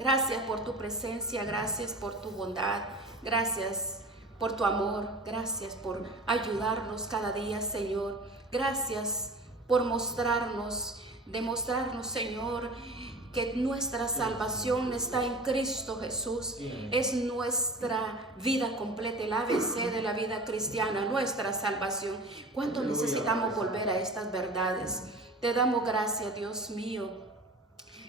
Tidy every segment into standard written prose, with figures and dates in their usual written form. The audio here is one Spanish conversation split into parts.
Gracias por tu presencia, gracias por tu bondad, gracias por tu amor, gracias por ayudarnos cada día, Señor. Gracias por demostrarnos, Señor, que nuestra salvación está en Cristo Jesús. Es nuestra vida completa, el ABC de la vida cristiana, nuestra salvación. ¿Cuánto necesitamos volver a estas verdades? Te damos gracias, Dios mío.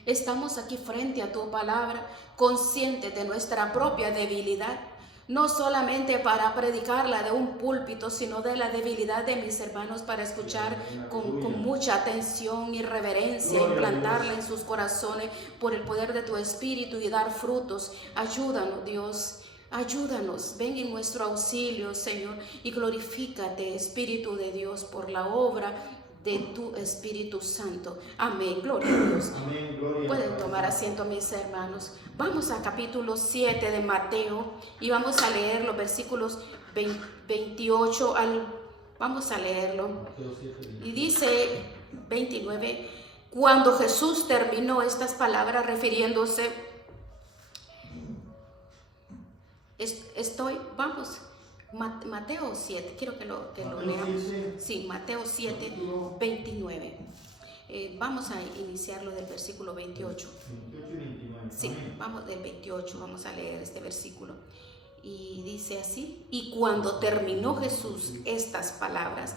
Estamos aquí frente a tu palabra, conscientes de nuestra propia debilidad, no solamente para predicarla de un púlpito, sino de la debilidad de mis hermanos para escuchar con mucha atención y reverencia, implantarla en sus corazones por el poder de tu Espíritu y dar frutos. Ayúdanos, Dios. Ayúdanos, ven en nuestro auxilio, Señor, y glorifícate, Espíritu de Dios, por la obra de tu Espíritu Santo. Amén, gloria a Dios. Amén, gloria. Pueden tomar asiento, mis hermanos. Vamos al capítulo 7 de Mateo y vamos a leer los versículos 28 vamos a leerlo. Y dice 29, cuando Jesús terminó estas palabras refiriéndose, Mateo 7, quiero que lo leamos. Sí, Mateo 7, 29. Vamos a iniciarlo del versículo 28. Sí, vamos del 28, vamos a leer este versículo. Y dice así: y cuando terminó Jesús estas palabras,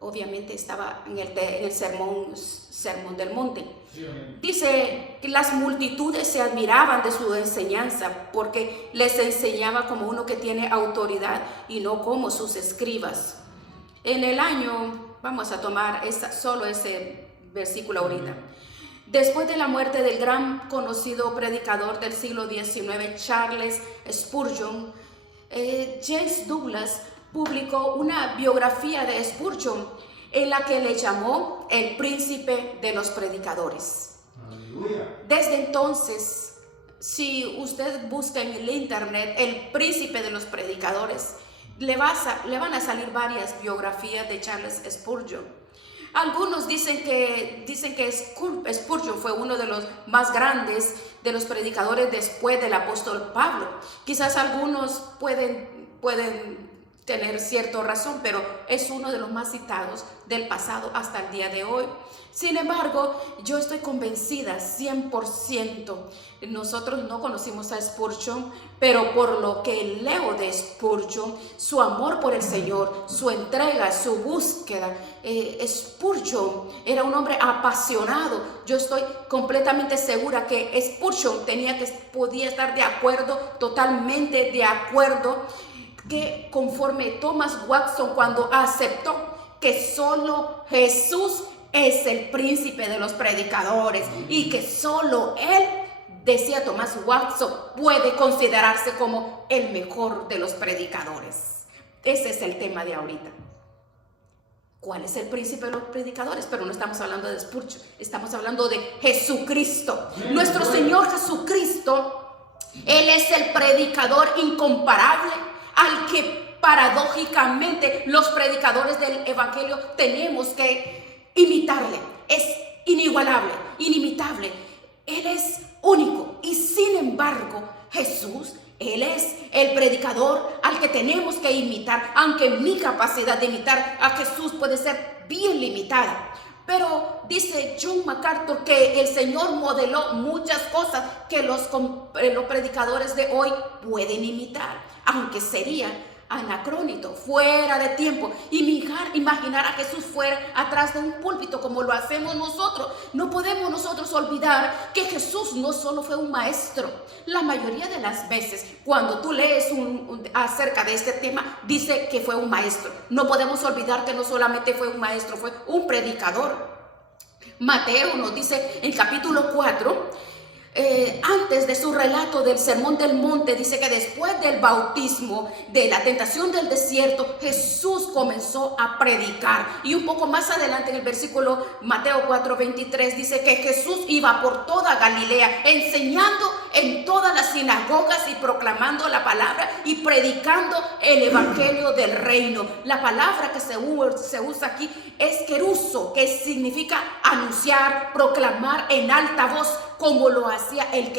obviamente estaba en el sermón del monte. Dice que las multitudes se admiraban de su enseñanza porque les enseñaba como uno que tiene autoridad y no como sus escribas. En el año, vamos a tomar solo ese versículo ahorita. Después de la muerte del gran conocido predicador del siglo XIX, Charles Spurgeon, James Douglas publicó una biografía de Spurgeon en la que le llamó el príncipe de los predicadores. Aleluya. Desde entonces, si usted busca en el internet el príncipe de los predicadores, le van a salir varias biografías de Charles Spurgeon. Algunos dicen que Spurgeon fue uno de los más grandes de los predicadores después del apóstol Pablo. Quizás algunos pueden tener cierta razón, pero es uno de los más citados del pasado hasta el día de hoy. Sin embargo, yo estoy convencida 100%. Nosotros no conocimos a Spurgeon, pero por lo que leo de Spurgeon, su amor por el Señor, su entrega, su búsqueda, Spurgeon era un hombre apasionado. Yo estoy completamente segura que Spurgeon podía estar de acuerdo, totalmente de acuerdo, que conforme Thomas Watson cuando aceptó que solo Jesús es el príncipe de los predicadores y que solo él, decía Thomas Watson, puede considerarse como el mejor de los predicadores. Ese es el tema de ahorita. ¿Cuál es el príncipe de los predicadores? Pero no estamos hablando de Spurgeon, estamos hablando de Jesucristo. Nuestro Señor Jesucristo, Él es el predicador incomparable al que paradójicamente los predicadores del Evangelio tenemos que imitarle. Es inigualable, inimitable. Él es único y sin embargo Jesús, Él es el predicador al que tenemos que imitar, aunque mi capacidad de imitar a Jesús puede ser bien limitada. Pero dice John MacArthur que el Señor modeló muchas cosas que los predicadores de hoy pueden imitar, aunque sería anacrónico, fuera de tiempo. Imaginar a Jesús fuera atrás de un púlpito como lo hacemos nosotros. No podemos nosotros olvidar que Jesús no solo fue un maestro. La mayoría de las veces cuando tú lees acerca de este tema, dice que fue un maestro. No podemos olvidar que no solamente fue un maestro, fue un predicador. Mateo nos dice en capítulo 4, antes de su relato del sermón del monte, dice que después del bautismo, de la tentación del desierto, Jesús comenzó a predicar. Y un poco más adelante en el versículo Mateo 4:23 dice que Jesús iba por toda Galilea enseñando en todas las sinagogas y proclamando la palabra y predicando el evangelio del reino. La palabra que se usa aquí es keruso, que significa anunciar, proclamar en alta voz, como lo hacía el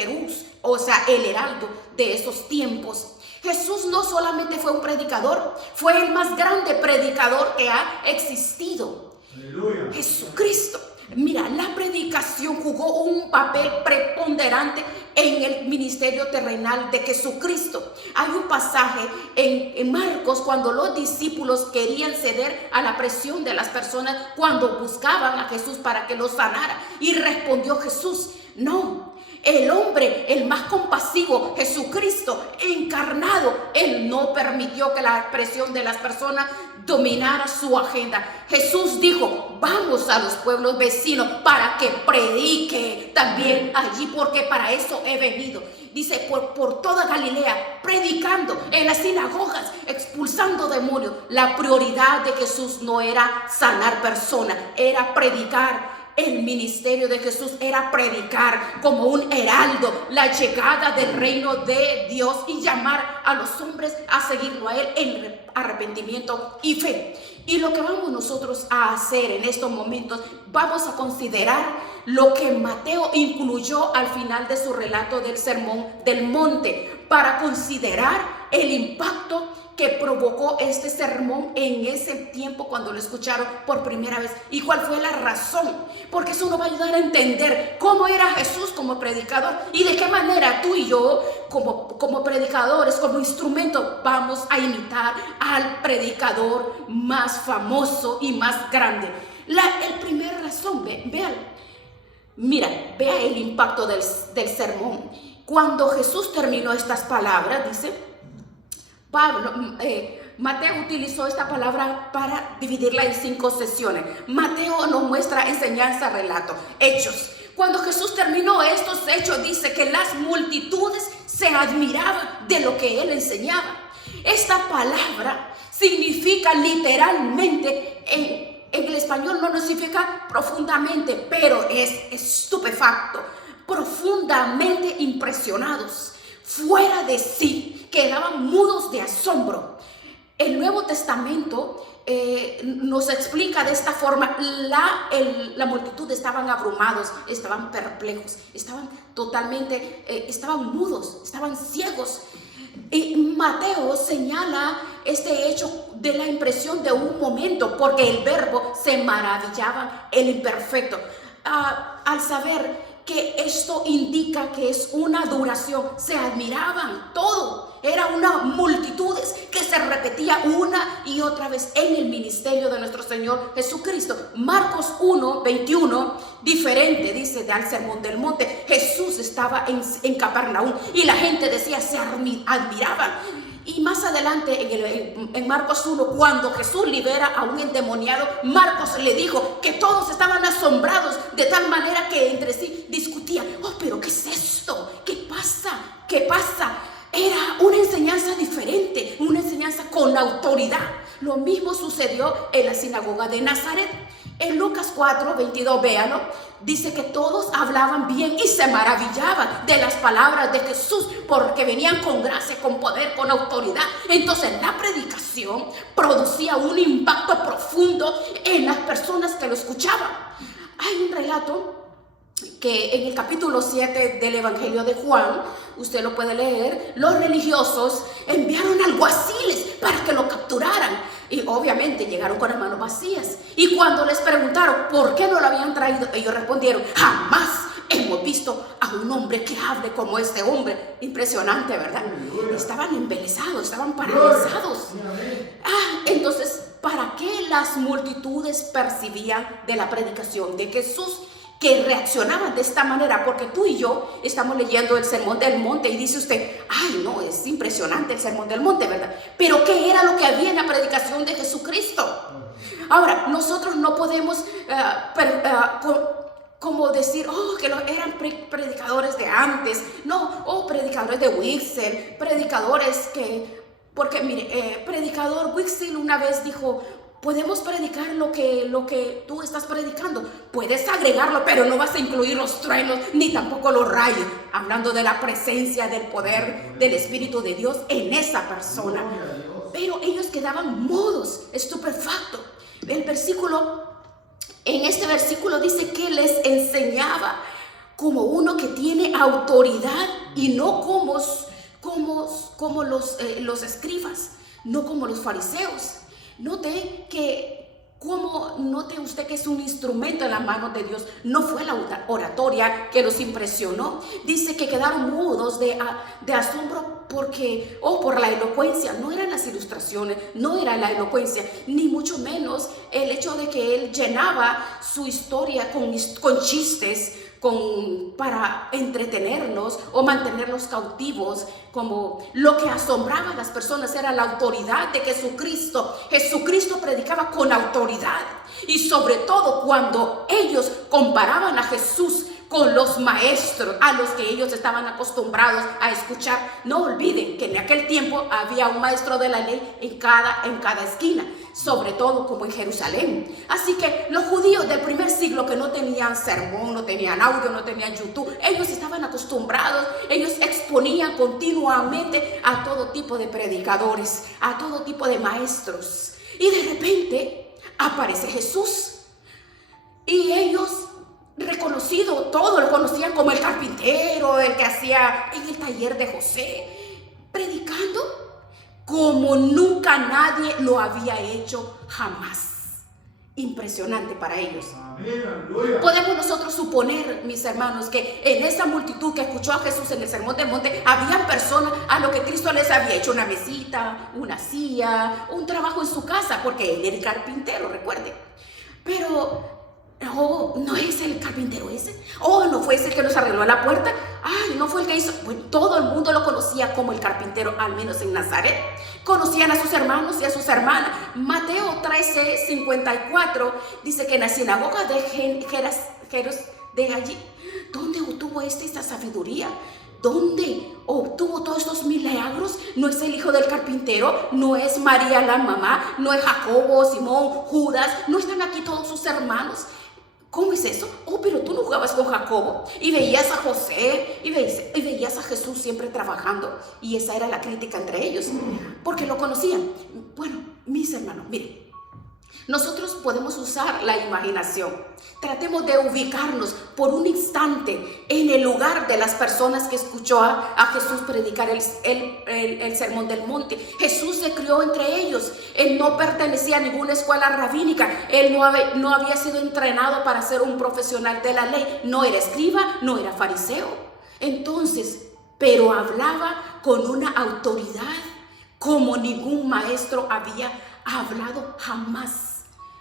o sea, el heraldo de esos tiempos. Jesús no solamente fue un predicador, fue el más grande predicador que ha existido. Aleluya. Jesucristo. Mira, la predicación jugó un papel preponderante en el ministerio terrenal de Jesucristo. Hay un pasaje en Marcos cuando los discípulos querían ceder a la presión de las personas cuando buscaban a Jesús para que los sanara. Y respondió Jesús, no. El hombre, el más compasivo, Jesucristo encarnado, Él no permitió que la presión de las personas dominara su agenda. Jesús dijo, vamos a los pueblos vecinos para que predique también allí, porque para eso he venido. Dice, por toda Galilea, predicando en las sinagogas, expulsando demonios. La prioridad de Jesús no era sanar personas, era predicar. El ministerio de Jesús era predicar como un heraldo la llegada del reino de Dios y llamar a los hombres a seguirlo a Él en arrepentimiento y fe. Y lo que vamos nosotros a hacer en estos momentos, vamos a considerar lo que Mateo incluyó al final de su relato del Sermón del Monte, para considerar el impacto que provocó este sermón en ese tiempo cuando lo escucharon por primera vez y cuál fue la razón, porque eso nos va a ayudar a entender cómo era Jesús como predicador y de qué manera tú y yo como predicadores, como instrumento, vamos a imitar al predicador más famoso y más grande. El primer razón, vean, mira, vea el impacto del sermón. Cuando Jesús terminó estas palabras, dice Mateo utilizó esta palabra para dividirla en 5 sesiones. Mateo nos muestra enseñanza, relato, hechos. Cuando Jesús terminó estos hechos, dice que las multitudes se admiraban de lo que Él enseñaba. Esta palabra significa literalmente, en el español no significa profundamente, pero es estupefacto, profundamente impresionados, fuera de sí, quedaban mudos de asombro. El Nuevo Testamento nos explica de esta forma, la multitud estaban abrumados, estaban perplejos, estaban totalmente, estaban mudos, estaban ciegos. Y Mateo señala este hecho de la impresión de un momento, porque el verbo se maravillaban, el imperfecto, al saber que esto indica que es una duración, se admiraban todo. Era una multitudes que se repetía una y otra vez en el ministerio de nuestro Señor Jesucristo. Marcos 1:21, diferente, dice, al Sermón del Monte. Jesús estaba en Capernaum y la gente decía, se admiraban. Y más adelante en Marcos 1, cuando Jesús libera a un endemoniado, Marcos le dijo que todos estaban asombrados de tal manera que entre sí discutían, pero ¿qué es esto? ¿Qué pasa? ¿Qué pasa? Era una enseñanza diferente, una enseñanza con autoridad. Lo mismo sucedió en la sinagoga de Nazaret. En Lucas 4:22, véanlo, dice que todos hablaban bien y se maravillaban de las palabras de Jesús porque venían con gracia, con poder, con autoridad. Entonces la predicación producía un impacto profundo en las personas que lo escuchaban. Hay un relato que en el capítulo 7 del Evangelio de Juan, usted lo puede leer, los religiosos enviaron alguaciles para que lo capturaran. Y obviamente llegaron con las manos vacías. Y cuando les preguntaron por qué no lo habían traído, ellos respondieron, jamás hemos visto a un hombre que hable como este hombre. Impresionante, ¿verdad? Estaban embelesados, estaban paralizados. Entonces, ¿para qué las multitudes percibían de la predicación de Jesús? Que reaccionaban de esta manera, porque tú y yo estamos leyendo el Sermón del Monte y dice usted, ay no, es impresionante el Sermón del Monte, ¿verdad? Pero ¿qué era lo que había en la predicación de Jesucristo? Ahora, nosotros no podemos como decir, que eran predicadores de antes, no, predicadores de Wixel, predicadores porque mire, predicador Wixel una vez dijo, podemos predicar lo que tú estás predicando. Puedes agregarlo, pero no vas a incluir los truenos ni tampoco los rayos. Hablando de la presencia, del poder, del Espíritu de Dios en esa persona. Pero ellos quedaban mudos, estupefactos. En este versículo dice que les enseñaba como uno que tiene autoridad y no como los escribas, no como los fariseos. Note usted que es un instrumento en la mano de Dios. No fue la oratoria que los impresionó. Dice que quedaron mudos de asombro por la elocuencia. No eran las ilustraciones, no era la elocuencia, ni mucho menos el hecho de que él llenaba su historia con chistes, para entretenernos o mantenerlos cautivos. Como lo que asombraba a las personas era la autoridad de Jesucristo. Jesucristo predicaba con autoridad, y sobre todo cuando ellos comparaban a Jesús con los maestros a los que ellos estaban acostumbrados a escuchar. No olviden que en aquel tiempo había un maestro de la ley en cada esquina, sobre todo como en Jerusalén. Así que los judíos del primer siglo, que no tenían sermón, no tenían audio, no tenían YouTube, ellos estaban acostumbrados, ellos exponían continuamente a todo tipo de predicadores, a todo tipo de maestros. Y de repente aparece Jesús, y ellos, reconocido, todos lo conocían como el carpintero, el que hacía en el taller de José, predicando como nunca nadie lo había hecho jamás. Impresionante para ellos. Podemos nosotros suponer, mis hermanos, que en esa multitud que escuchó a Jesús en el Sermón del Monte, habían personas a lo que Cristo les había hecho una mesita, una silla, un trabajo en su casa, porque él era el carpintero, recuerden. Pero no es el carpintero ese. No fue ese el que nos arregló la puerta. No fue el que hizo. Bueno, todo el mundo lo conocía como el carpintero, al menos en Nazaret. Conocían a sus hermanos y a sus hermanas. Mateo 13:54 dice que en la sinagoga de allí, ¿dónde obtuvo esta sabiduría? ¿Dónde obtuvo todos estos milagros? ¿No es el hijo del carpintero? ¿No es María la mamá? ¿No es Jacobo, Simón, Judas? ¿No están aquí todos sus hermanos? ¿Cómo es eso? Pero tú no jugabas con Jacobo y veías a José y veías a Jesús siempre trabajando. Y esa era la crítica entre ellos, porque lo conocían. Bueno, mis hermanos, miren, nosotros podemos usar la imaginación. Tratemos de ubicarnos por un instante en el lugar de las personas que escuchó a Jesús predicar el Sermón del Monte. Jesús se crió entre ellos. Él no pertenecía a ninguna escuela rabínica. Él no había sido entrenado para ser un profesional de la ley. No era escriba, no era fariseo. Entonces, pero hablaba con una autoridad como ningún maestro había hablado jamás.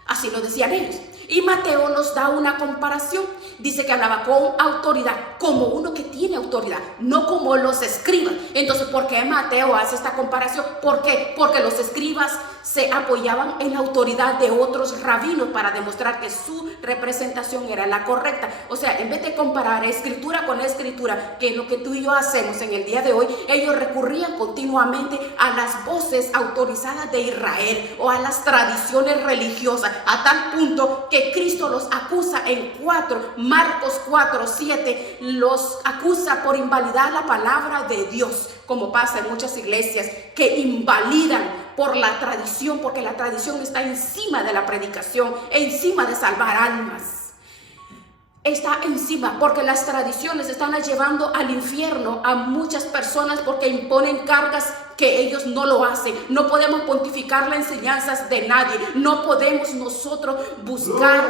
Así lo decían ellos. Y Mateo nos da una comparación. Dice que hablaba con autoridad, como uno que tiene autoridad, no como los escribas. Entonces, ¿por qué Mateo hace esta comparación? ¿Por qué? Porque los escribas se apoyaban en la autoridad de otros rabinos para demostrar que su representación era la correcta. O sea, en vez de comparar escritura con escritura, que es lo que tú y yo hacemos en el día de hoy, ellos recurrían continuamente a las voces autorizadas de Israel o a las tradiciones religiosas, a tal punto que Cristo los acusa en Marcos 4:7, los acusa por invalidar la palabra de Dios, como pasa en muchas iglesias que invalidan por la tradición, porque la tradición está encima de la predicación, encima de salvar almas. Está encima, porque las tradiciones están llevando al infierno a muchas personas porque imponen cargas que ellos no lo hacen. No podemos pontificar las enseñanzas de nadie. No podemos nosotros buscar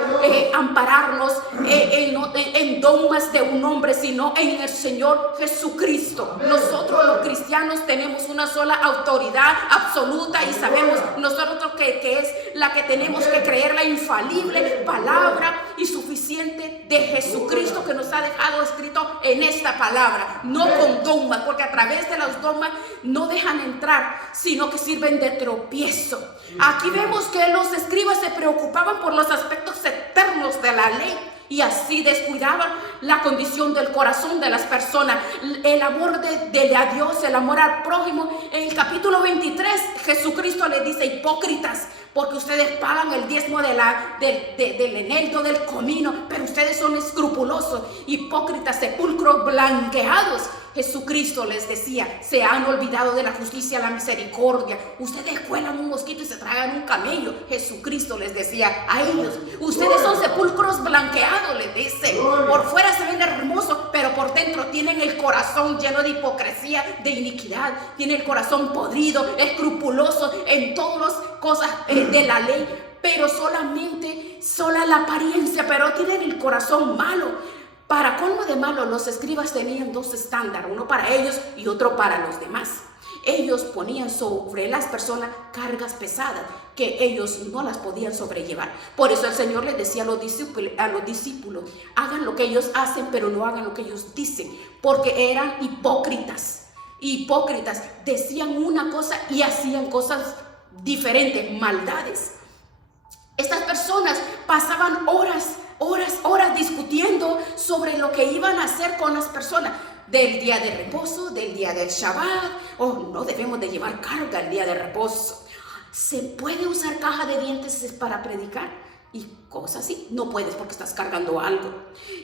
ampararnos en dogmas de un hombre, sino en el Señor Jesucristo. Nosotros los cristianos tenemos una sola autoridad absoluta y sabemos nosotros que es la que tenemos que creer, la infalible palabra y suficiente de Jesucristo que nos ha dejado escrito en esta palabra. No con dogmas, porque a través de los dogmas no dejan entrar, sino que sirven de tropiezo. Aquí vemos que los escribas se preocupaban por los aspectos eternos de la ley y así descuidaban la condición del corazón de las personas, el amor de a Dios, el amor al prójimo. En el capítulo 23 Jesucristo les dice: hipócritas, porque ustedes pagan el diezmo del eneldo, del comino, pero ustedes son escrupulosos, hipócritas, sepulcros blanqueados Jesucristo les decía: se han olvidado de la justicia, la misericordia. Ustedes cuelan un mosquito y se tragan un camello. Jesucristo les decía a ellos: ustedes son sepulcros blanqueados, les dice. Por fuera se ven hermosos, pero por dentro tienen el corazón lleno de hipocresía, de iniquidad. Tienen el corazón podrido, escrupuloso en todas las cosas de la ley, pero sola la apariencia, pero tienen el corazón malo. Para colmo de malo, los escribas tenían dos estándares, uno para ellos y otro para los demás. Ellos ponían sobre las personas cargas pesadas que ellos no las podían sobrellevar. Por eso el Señor les decía a los discípulos: hagan lo que ellos hacen, pero no hagan lo que ellos dicen, porque eran hipócritas. Decían una cosa y hacían cosas diferentes, maldades. Estas personas pasaban horas discutiendo sobre lo que iban a hacer con las personas, del día de reposo, del día del Shabbat. No debemos de llevar carga el día de reposo. ¿Se puede usar caja de dientes para predicar? Y cosas así. No puedes porque estás cargando algo.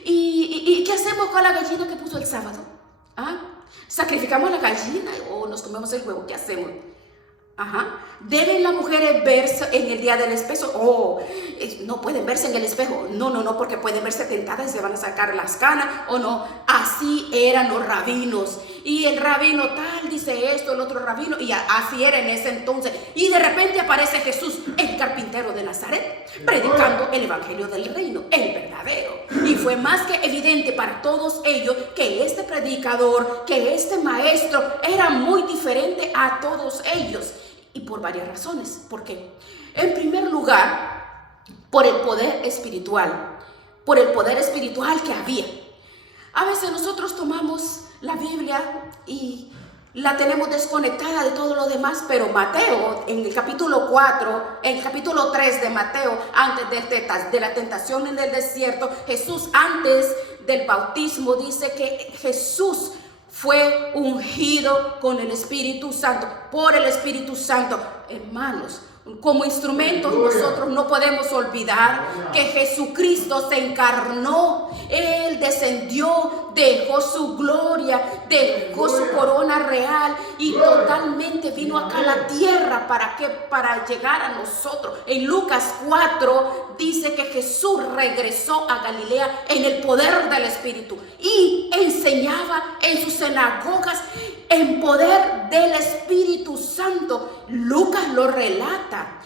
¿Y qué hacemos con la gallina que puso el sábado? ¿Sacrificamos la gallina o nos comemos el huevo? ¿Qué hacemos? ¿Deben las mujeres verse en el día del espejo? No pueden verse en el espejo. No, porque pueden verse tentadas y se van a sacar las canas, o no. Así eran los rabinos. Y el rabino tal dice esto, el otro rabino, y así era en ese entonces. Y de repente aparece Jesús, el carpintero de Nazaret, predicando el evangelio del reino, el verdadero. Y fue más que evidente para todos ellos que este predicador, que este maestro era muy diferente a todos ellos. Y por varias razones. ¿Por qué? En primer lugar, por el poder espiritual. Por el poder espiritual que había. A veces nosotros tomamos la Biblia y la tenemos desconectada de todo lo demás, pero Mateo, en el capítulo 4, en el capítulo 3 de Mateo, antes de la tentación en el desierto, Jesús, antes del bautismo, dice que Jesús fue ungido con el Espíritu Santo, por el Espíritu Santo. Hermanos, como instrumentos nosotros no podemos olvidar que Jesucristo se encarnó. Él descendió, dejó su gloria, dejó su corona real y totalmente vino acá a la tierra. ¿Para qué? Para llegar a nosotros. En Lucas 4 dice que Jesús regresó a Galilea en el poder del Espíritu y enseñaba en sus sinagogas en poder del Espíritu Santo. Lucas lo relata.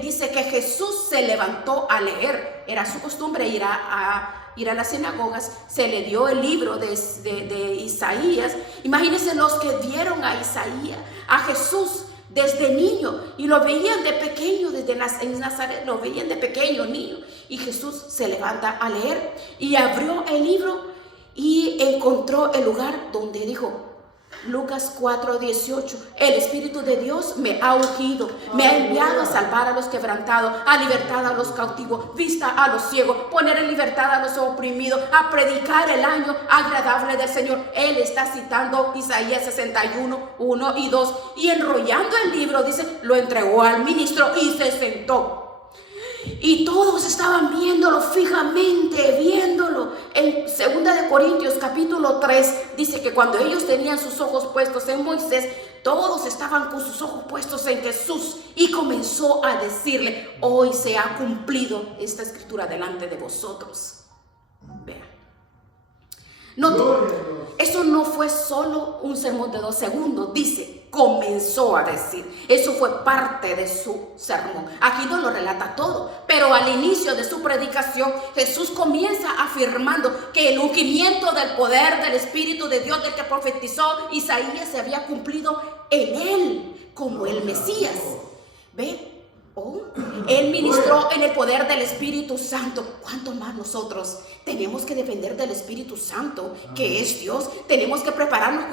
Dice que Jesús se levantó a leer. Era su costumbre ir a las sinagogas. Se le dio el libro de Isaías. Imagínense los que vieron a Isaías, a Jesús desde niño, y lo veían de pequeño, en Nazaret lo veían de pequeño, niño. Y Jesús se levanta a leer y abrió el libro y encontró el lugar donde dijo, Lucas 4:18, el Espíritu de Dios me ha ungido, me ha enviado a salvar a los quebrantados, a libertad a los cautivos, vista a los ciegos, poner en libertad a los oprimidos, a predicar el año agradable del Señor. Él está citando Isaías 61:1 y 2, y enrollando el libro, dice, lo entregó al ministro y se sentó. Y todos estaban viéndolo fijamente, viéndolo. En 2 de Corintios capítulo 3 dice que cuando ellos tenían sus ojos puestos en Moisés, todos estaban con sus ojos puestos en Jesús, y comenzó a decirle, hoy se ha cumplido esta escritura delante de vosotros. Vean. Noten, eso no fue solo un sermón de 2 segundos, dice, comenzó a decir. Eso fue parte de su sermón. Aquí no lo relata todo, pero al inicio de su predicación, Jesús comienza afirmando que el ungimiento del poder del Espíritu de Dios del que profetizó Isaías se había cumplido en él, como el Mesías. ¿Ve? Él ministró en el poder del Espíritu Santo. ¿Cuánto más nosotros tenemos que depender del Espíritu Santo, que es Dios? Tenemos que prepararnos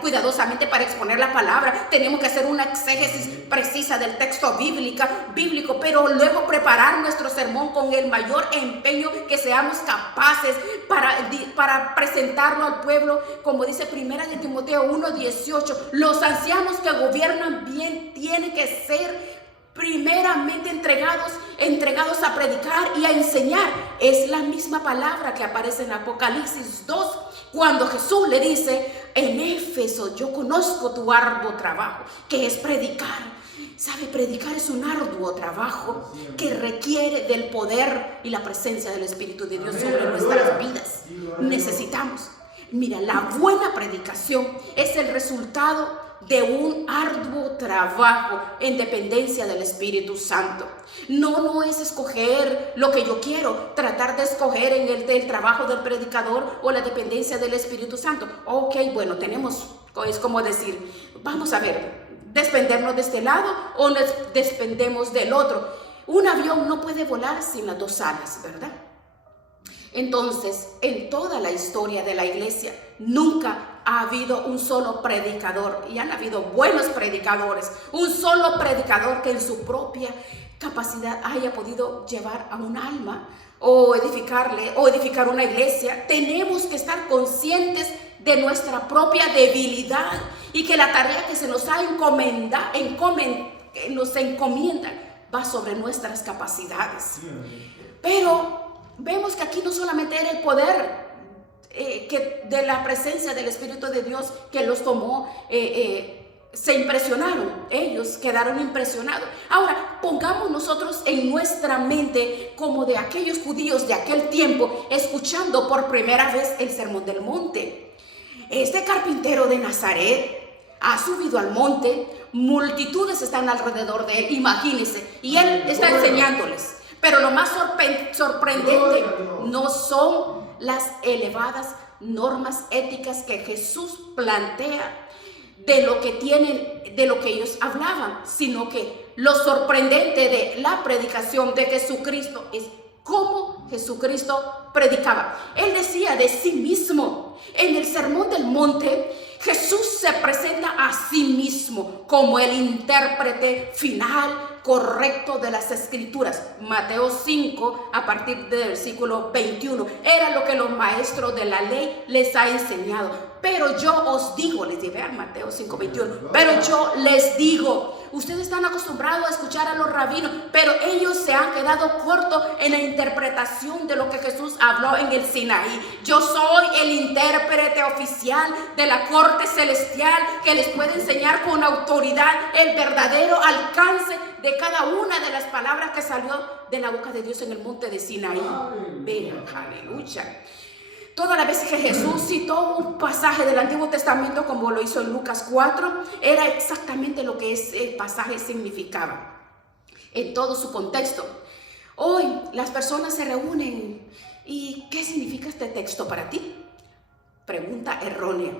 cuidadosamente para exponer la palabra. Tenemos que hacer una exégesis precisa del texto bíblico, pero luego preparar nuestro sermón con el mayor empeño que seamos capaces para presentarlo al pueblo. Como dice 1 de Timoteo 1:18, los ancianos que gobiernan bien tienen que ser primeramente entregados a predicar y a enseñar. Es la misma palabra que aparece en Apocalipsis 2, cuando Jesús le dice en Éfeso yo conozco tu arduo trabajo, que es predicar. ¿Sabe? Predicar es un arduo trabajo que requiere del poder y la presencia del Espíritu de Dios sobre nuestras vidas. Necesitamos. Mira, la buena predicación es el resultado de un arduo trabajo en dependencia del Espíritu Santo. No es escoger lo que yo quiero, tratar de escoger en el trabajo del predicador o la dependencia del Espíritu Santo. Ok, bueno, es como decir, vamos a ver, despendernos de este lado o nos despendemos del otro. Un avión no puede volar sin las dos alas, ¿verdad? Entonces, en toda la historia de la iglesia, nunca ha habido un solo predicador, y han habido buenos predicadores, un solo predicador que en su propia capacidad haya podido llevar a un alma o edificar una iglesia. Tenemos que estar conscientes de nuestra propia debilidad y que la tarea que se nos ha nos encomienda va sobre nuestras capacidades. Pero vemos que aquí no solamente era el poder que de la presencia del Espíritu de Dios que los tomó, se impresionaron, ellos quedaron impresionados. Ahora, pongamos nosotros en nuestra mente como de aquellos judíos de aquel tiempo, escuchando por primera vez el Sermón del Monte. Este carpintero de Nazaret ha subido al monte, multitudes están alrededor de él, imagínense, y él está enseñándoles. Pero lo más sorprendente no son las elevadas normas éticas que Jesús plantea de lo que ellos hablaban, sino que lo sorprendente de la predicación de Jesucristo es cómo Jesucristo predicaba. Él decía de sí mismo, en el Sermón del Monte, Jesús se presenta a sí mismo como el intérprete final correcto de las Escrituras. Mateo 5, a partir del versículo 21. Era lo que los maestros de la ley les ha enseñado. Pero yo os digo, les diré a Mateo 5, 21. Pero yo les digo, ustedes están acostumbrados a escuchar a los rabinos, pero ellos se han quedado cortos en la interpretación de lo que Jesús habló en el Sinaí. Yo soy el intérprete oficial de la corte celestial que les puede enseñar con autoridad el verdadero alcance de cada una de las palabras que salió de la boca de Dios en el monte de Sinaí. Vean, aleluya. Todas las veces que Jesús citó un pasaje del Antiguo Testamento, como lo hizo en Lucas 4, era exactamente lo que ese pasaje significaba en todo su contexto. Hoy las personas se reúnen y ¿qué significa este texto para ti? Pregunta errónea.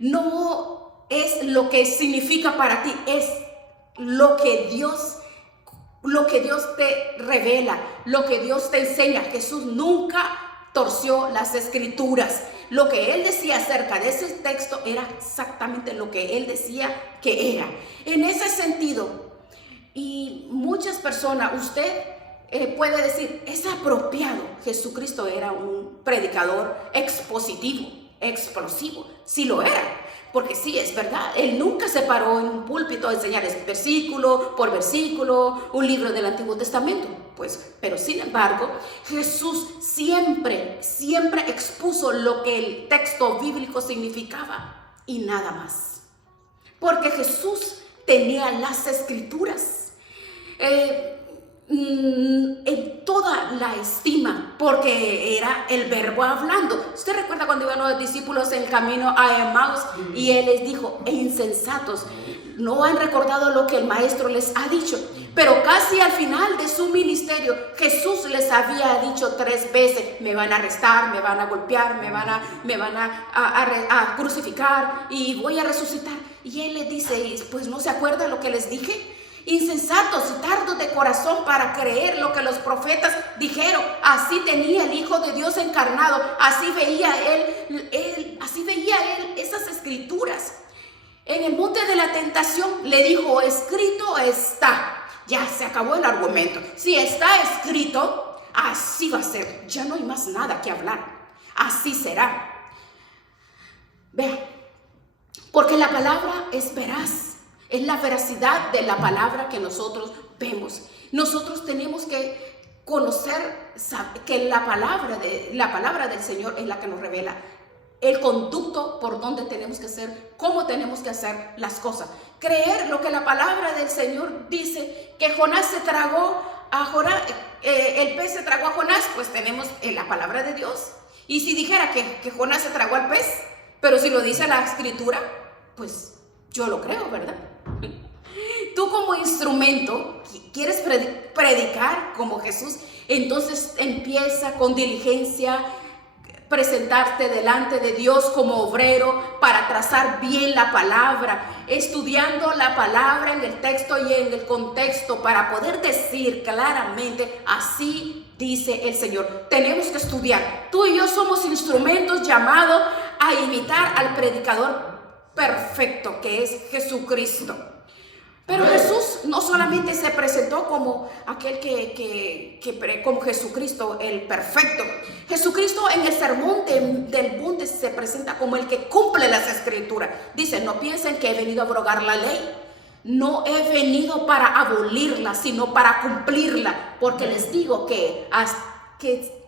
No es lo que significa para ti, es lo que Dios te revela, lo que Dios te enseña. Jesús nunca torció las Escrituras. Lo que él decía acerca de ese texto era exactamente lo que él decía que era. En ese sentido, y muchas personas, usted puede decir, es apropiado. Jesucristo era un predicador expositivo, explosivo. Sí lo era. Porque sí, es verdad, él nunca se paró en un púlpito a enseñar versículo por versículo, un libro del Antiguo Testamento. Pero sin embargo, Jesús siempre expuso lo que el texto bíblico significaba y nada más. Porque Jesús tenía las Escrituras en toda la estima, porque era el verbo hablando. ¿Usted recuerda cuando iban los discípulos en camino a Emaús y él les dijo, insensatos, no han recordado lo que el maestro les ha dicho? Pero casi al final de su ministerio, Jesús les había dicho 3 veces, me van a arrestar, me van a golpear, me van a crucificar y voy a resucitar. Y él les dice, pues no se acuerda lo que les dije. Insensatos y tardos de corazón para creer lo que los profetas dijeron. Así tenía el Hijo de Dios encarnado, así veía él esas Escrituras. En el monte de la tentación le dijo, escrito está. Ya se acabó el argumento. Si está escrito, así va a ser. Ya no hay más nada que hablar. Así será. Vean, porque la palabra es veraz. Es la veracidad de la palabra que nosotros vemos. Nosotros tenemos que conocer que la palabra del Señor es la que nos revela el conducto por donde tenemos que hacer, cómo tenemos que hacer las cosas. Creer lo que la palabra del Señor dice, que Jonás se tragó a Jonás, el pez se tragó a Jonás, pues tenemos la palabra de Dios. Y si dijera que Jonás se tragó al pez, pero si lo dice la Escritura, pues yo lo creo, ¿verdad? Tú como instrumento quieres predicar como Jesús, entonces empieza con diligencia, presentarte delante de Dios como obrero para trazar bien la palabra, estudiando la palabra en el texto y en el contexto para poder decir claramente, así dice el Señor. Tenemos que estudiar. Tú y yo somos instrumentos llamados a imitar al predicador perfecto que es Jesucristo. Pero Jesús no solamente se presentó como aquel como Jesucristo, el perfecto. Jesucristo en el sermón del monte se presenta como el que cumple las Escrituras. Dice, no piensen que he venido a abrogar la ley. No he venido para abolirla, sino para cumplirla. Porque les digo que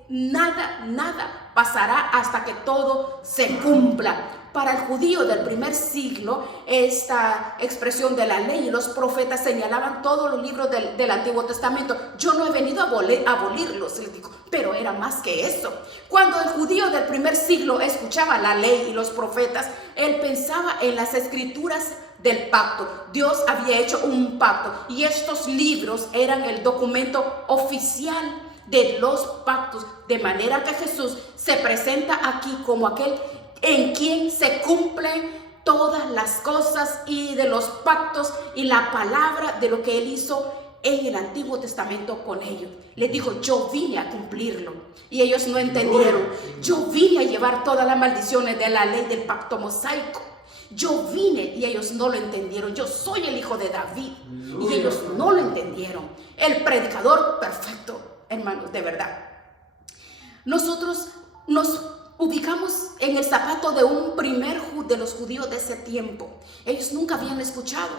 nada pasará hasta que todo se cumpla. Para el judío del primer siglo, esta expresión de la ley y los profetas señalaban todos los libros del Antiguo Testamento. Yo no he venido a abolirlos, les digo, pero era más que eso. Cuando el judío del primer siglo escuchaba la ley y los profetas, él pensaba en las escrituras del pacto. Dios había hecho un pacto y estos libros eran el documento oficial de los pactos, de manera que Jesús se presenta aquí como aquel en quien se cumplen todas las cosas y de los pactos y la palabra de lo que Él hizo en el Antiguo Testamento con ellos. Les dijo, yo vine a cumplirlo. Y ellos no entendieron. Yo vine a llevar todas las maldiciones de la ley del pacto mosaico. Yo vine y ellos no lo entendieron. Yo soy el hijo de David y ellos no lo entendieron. El predicador perfecto, hermanos, de verdad. Nosotros nos ubicamos en el zapato de un de los judíos de ese tiempo. Ellos nunca habían escuchado,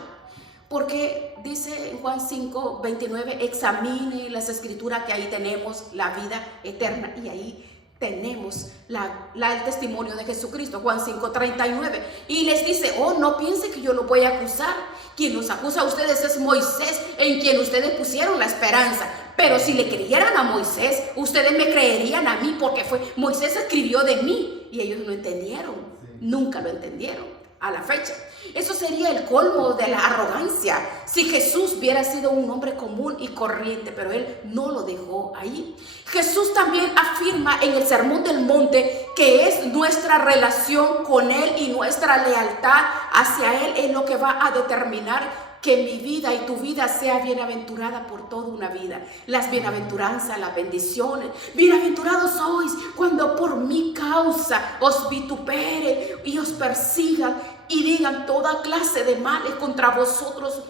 porque dice en Juan 5:29, examine las escrituras, que ahí tenemos la vida eterna y ahí tenemos el testimonio de Jesucristo. Juan 5:39, y les dice, oh, no piense que yo lo voy a acusar. Quien los acusa a ustedes es Moisés, en quien ustedes pusieron la esperanza. Pero si le creyeran a Moisés, ustedes me creerían a mí, porque Moisés escribió de mí. Y ellos no entendieron, nunca lo entendieron a la fecha. Eso sería el colmo de la arrogancia si Jesús hubiera sido un hombre común y corriente, pero Él no lo dejó ahí. Jesús también afirma en el Sermón del Monte que es nuestra relación con Él y nuestra lealtad hacia Él es lo que va a determinar que mi vida y tu vida sea bienaventurada por toda una vida. Las bienaventuranzas, las bendiciones. Bienaventurados sois cuando por mi causa os vitupere y os persigan y digan toda clase de males contra vosotros.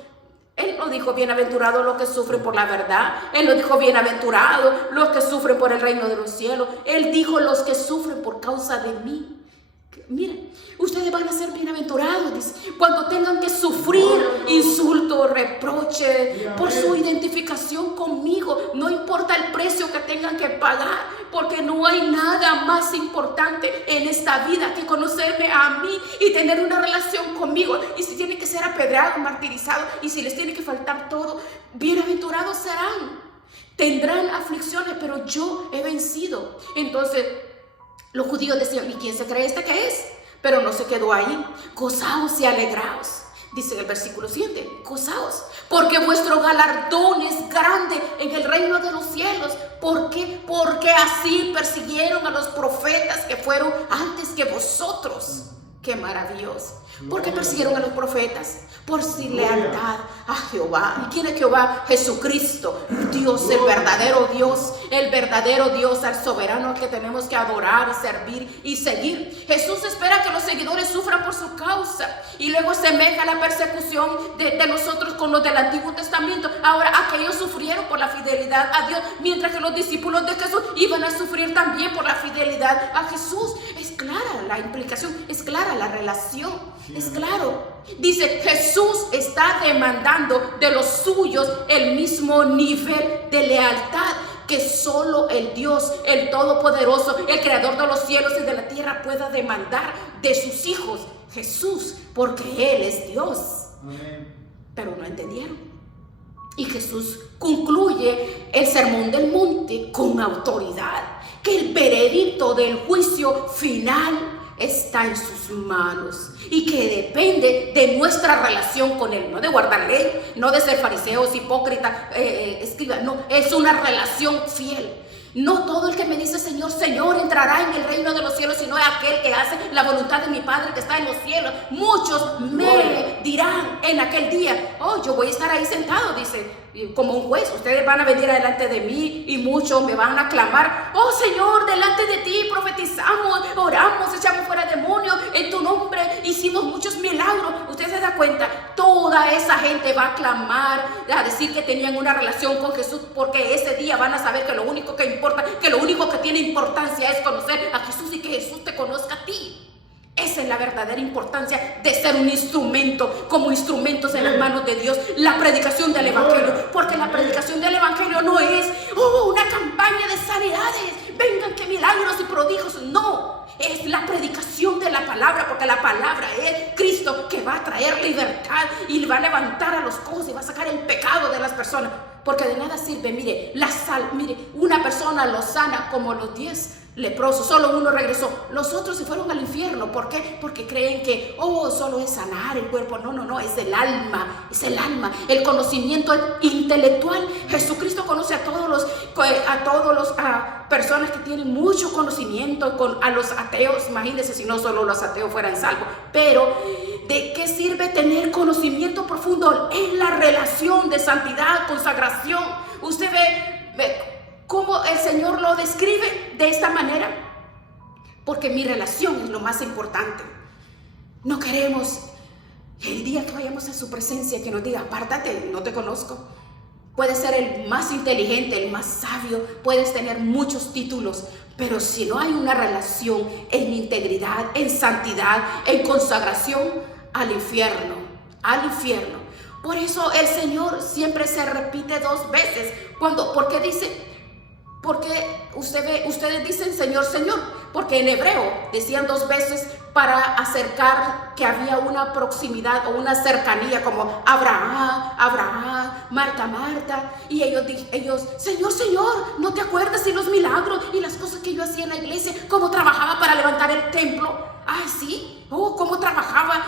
Él no dijo bienaventurados los que sufren por la verdad. Él no dijo bienaventurados los que sufren por el reino de los cielos. Él dijo los que sufren por causa de mí. Miren, ustedes van a ser bienaventurados, dice, cuando tengan que sufrir insultos, reproches por su identificación conmigo. No importa el precio que tengan que pagar, porque no hay nada más importante en esta vida que conocerme a mí y tener una relación conmigo. Y si tienen que ser apedreados, martirizados, y si les tiene que faltar todo, bienaventurados serán. Tendrán aflicciones, pero yo he vencido. Entonces los judíos decían, ¿y quién se cree este que es? Pero no se quedó ahí. Gozaos y alegraos. Dice en el versículo 7, gozaos, porque vuestro galardón es grande en el reino de los cielos. ¿Por qué? Porque así persiguieron a los profetas que fueron antes que vosotros. ¡Qué maravilloso! ¿Por qué persiguieron a los profetas? Por su lealtad a Jehová. ¿Y quién es Jehová? Jesucristo, Dios, el verdadero Dios, al soberano al que tenemos que adorar y servir y seguir. Jesús espera que los seguidores sufran por su causa y luego semeja la persecución de nosotros con los del Antiguo Testamento. Ahora, aquellos sufrieron por la fidelidad a Dios, mientras que los discípulos de Jesús iban a sufrir también por la fidelidad a Jesús. Es clara la implicación, es clara la relación. Es claro, dice, Jesús está demandando de los suyos el mismo nivel de lealtad que solo el Dios, el Todopoderoso, el Creador de los cielos y de la tierra pueda demandar de sus hijos, Jesús, porque Él es Dios. Amén. Pero no entendieron. Y Jesús concluye el sermón del monte con autoridad, que el veredicto del juicio final está en sus manos y que depende de nuestra relación con Él, no de guardar ley, no de ser fariseos, hipócritas, escribas, no, es una relación fiel. No todo el que me dice Señor, Señor entrará en el reino de los cielos, sino aquel que hace la voluntad de mi Padre que está en los cielos. Muchos me dirán en aquel día, oh, yo voy a estar ahí sentado, dice, como un juez. Ustedes van a venir delante de mí y muchos me van a clamar, oh Señor, delante de ti profetizamos, oramos, echamos fuera demonios, en tu nombre hicimos muchos milagros. Usted se da cuenta, toda esa gente va a clamar, a decir que tenían una relación con Jesús, porque ese día van a saber que lo único que importa, que lo único que tiene importancia es conocer a Jesús y que Jesús te conozca a ti. Esa es la verdadera importancia de ser un instrumento, como instrumentos en las manos de Dios, la predicación del Evangelio. Porque la predicación del Evangelio no es una campaña de sanidades, vengan que milagros y prodigios. No, es la predicación de la palabra, porque la palabra es Cristo, que va a traer libertad y va a levantar a los cojos y va a sacar el pecado de las personas. Porque de nada sirve, mire, una persona lo sana como los 10 leprosos, solo uno regresó, los otros se fueron al infierno. ¿Por qué? Porque creen que, solo es sanar el cuerpo. No, es el alma, el conocimiento intelectual. Jesucristo conoce a todos los personas que tienen mucho conocimiento, a los ateos. Imagínense si no solo los ateos fueran salvos. Pero ¿de qué sirve tener conocimiento profundo en la relación de santidad, consagración? Usted ve cómo el Señor lo describe de esta manera, porque mi relación es lo más importante. No queremos el día que vayamos a su presencia que nos diga, apártate, no te conozco. Puedes ser el más inteligente, el más sabio, puedes tener muchos títulos, pero si no hay una relación en integridad, en santidad, en consagración, al infierno. Por eso el Señor siempre se repite 2 veces. Porque dice, porque ustedes dicen Señor, Señor, porque en hebreo decían 2 veces para acercar que había una proximidad o una cercanía, como Abraham, Marta, y ellos, Señor, ¿no te acuerdas de los milagros y las cosas que yo hacía en la iglesia? ¿Cómo trabajaba para levantar el templo? Ay, sí, cómo trabajaba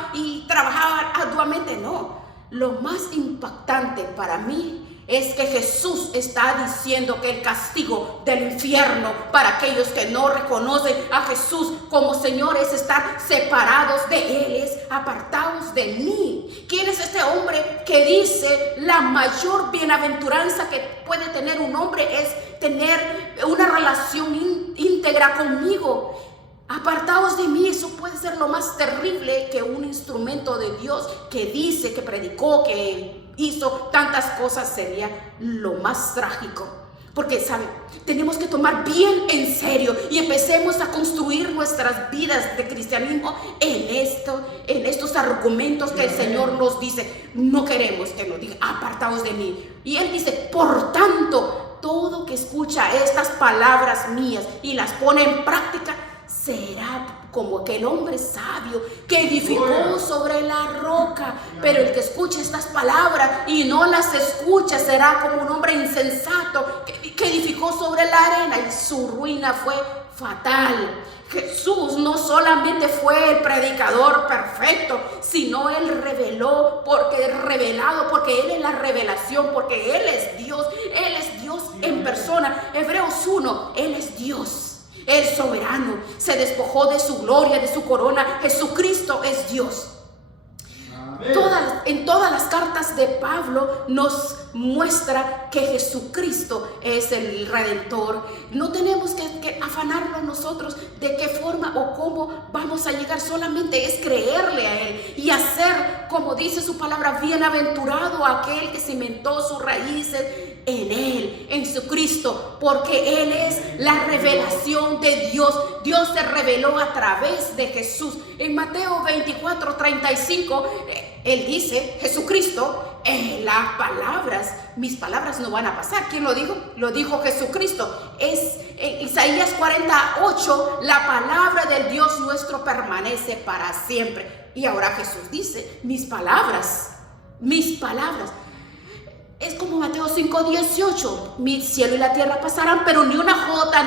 arduamente. No, lo más impactante para mí es que Jesús está diciendo que el castigo del infierno para aquellos que no reconocen a Jesús como Señor es estar separados de Él, es apartados de mí. ¿Quién es este hombre que dice la mayor bienaventuranza que puede tener un hombre es tener una relación íntegra conmigo? Apartados de mí, eso puede ser lo más terrible que un instrumento de Dios que dice, que predicó, que hizo tantas cosas, sería lo más trágico. Porque, ¿saben? Tenemos que tomar bien en serio y empecemos a construir nuestras vidas de cristianismo en estos argumentos que el Señor nos dice. No queremos que nos diga, apartados de mí. Y Él dice, por tanto, todo que escucha estas palabras mías y las pone en práctica, será como aquel hombre sabio que edificó sobre la roca. Pero el que escucha estas palabras y no las escucha será como un hombre insensato que edificó sobre la arena, y su ruina fue fatal. Jesús no solamente fue el predicador perfecto, sino Él reveló, porque Él es la revelación, porque Él es Dios en persona. Hebreos 1, Él es Dios. El soberano se despojó de su gloria, de su corona. Jesucristo es Dios. En todas las cartas de Pablo nos muestra que Jesucristo es el Redentor. No tenemos que afanarnos nosotros de qué forma o cómo vamos a llegar, solamente es creerle a Él y hacer, como dice su palabra, bienaventurado aquel que cimentó sus raíces en Él, en su Cristo, porque Él es la revelación de Dios. Dios se reveló a través de Jesús. En Mateo 24:35 Él dice, Jesucristo, las palabras, mis palabras no van a pasar. ¿Quién lo dijo? Lo dijo Jesucristo. Es en Isaías 48, la palabra del Dios nuestro permanece para siempre. Y ahora Jesús dice, mis palabras. Es como Mateo 5:18, mi cielo y la tierra pasarán, pero ni una jota,